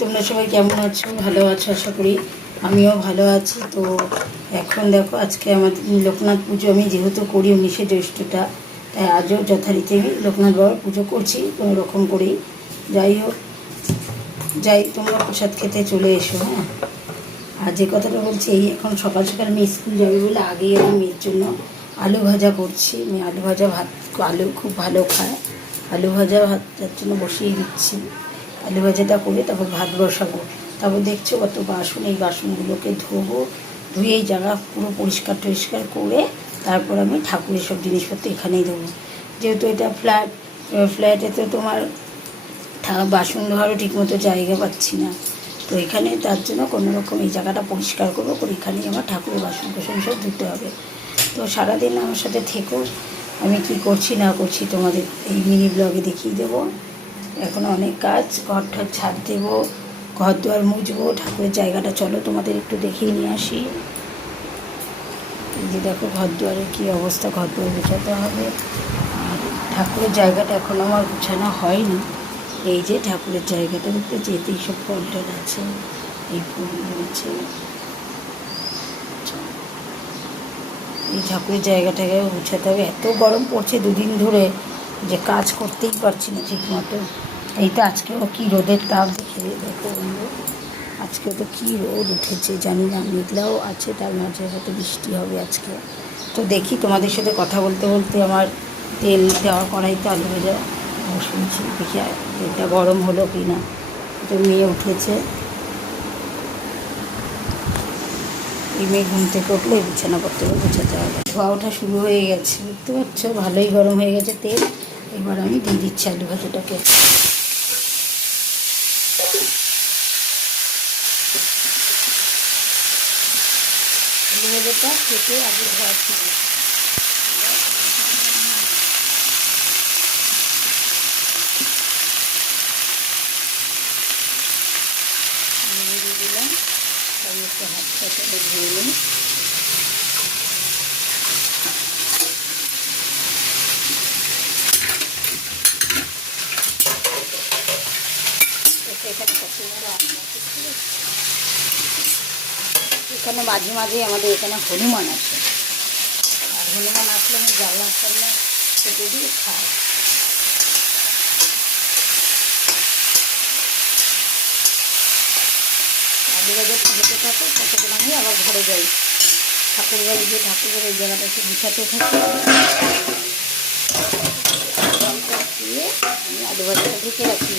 তোমরা সবাই কেমন আছো? ভালো আছো আশা করি। আমিও ভালো আছি। তো এখন দেখো, আজকে আমাদের লোকনাথ পুজো আমি যেহেতু করি 19শে জ্যৈষ্ঠটা, তাই আজও যথারীতি আমি লোকনাথ বাবার পুজো করছি কোনো রকম করেই। যাই হোক, তোমরা প্রসাদ খেতে চলে এসো। হ্যাঁ, আর যে কথাটা বলছি, এই এখন সকাল সকাল আমি স্কুল যাবে বলে আগেই আমি মেয়ের জন্য আলু ভাজা করছি। মেয়ে আলু ভাজা ভাত, আলু খুব ভালো খায়। আলু ভাজা ভাতের জন্য বসিয়ে দিচ্ছি। আলু ভাজাটা করে তারপর ভাত বসাবো। তারপর দেখছো কত বাসন, এই বাসনগুলোকে ধোবো, ধুয়ে এই জায়গা পুরো পরিষ্কার টরিষ্কার করে তারপর আমি ঠাকুরের সব জিনিসপত্র এখানেই দেবো। যেহেতু এটা ফ্ল্যাটে তো তোমার বাসন ধোয়ারও ঠিকমতো জায়গা পাচ্ছি না, তো এখানে তার জন্য কোনো রকম এই জায়গাটা পরিষ্কার করবো, করে এখানেই আমার ঠাকুরের বাসন কোসন সব ধুতে হবে। তো সারাদিন আমার সাথে থেকেও আমি কি করছি না করছি তোমাদের এই মিনি ব্লগে দেখিয়ে দেবো। এখন অনেক কাজ, ঘর ঠর ছাড় দেবো, ঘর দুয়ার মুছবো, ঠাকুরের জায়গাটা চলো তোমাদের একটু দেখিয়ে নিয়ে আসি। এই যে দেখো ঘর দুয়ারের কী অবস্থা, ঘর দুয়ার গুছাতে হবে। আর ঠাকুরের জায়গাটা এখন আমার গুছানো হয়নি। এই যে ঠাকুরের জায়গাটার উপরে যেতে এইসব ফল টল আছে, এই ফুলগুলো আছে, এই ঠাকুরের জায়গাটাকে গুছাতে হবে। এত গরম পড়ছে দুদিন ধরে যে কাজ করতেই পারছি না ঠিক মতো। এই তো আজকেও কী রোদের তাপ দেখে দেখো বন্ধু, আজকেও তো কী রোদ উঠেছে জানি না, মেঘলাও আছে, তার মাঝে হয়তো বৃষ্টি হবে আজকে। তো দেখি, তোমাদের সাথে কথা বলতে বলতে আমার তেল দেওয়া কড়াইতে আলু ভাজা বসিয়েছি, দেখি এটা গরম হলো কি না। তো মেয়ে উঠেছে, এই মেয়ে ঘুম থেকে উঠলে বিছানাপত্র গোছাতে হবে। ধোয়া ওঠা শুরু হয়ে গেছে, বুঝতে পারছো, ভালোই গরম হয়ে গেছে তেল। এবার আমি দিয়ে দিচ্ছি আলু ভাজাটাকে। আলু ভাজাটা কেটে আগে ধোয়া ছিল, দিয়ে দিলাম। আমি একটু হাত পাতাটা ধুয়ে নিই। এখানে মাঝে মাঝে আমাদের এখানে হনুমান আছে, আর হনুমান আসলে আমি জানলার সামনে কেটে দিয়ে খাই। আলু ভাজা ফুটে থাকো, ততক্ষণ আমি আবার ঘরে যাই, ঠাকুর বাড়ি গিয়ে ঠাকুরের এই জায়গাটা একটু গুছাতে থাকি। দিয়ে আমি আলু ভাজাটা ঢেকে রাখি।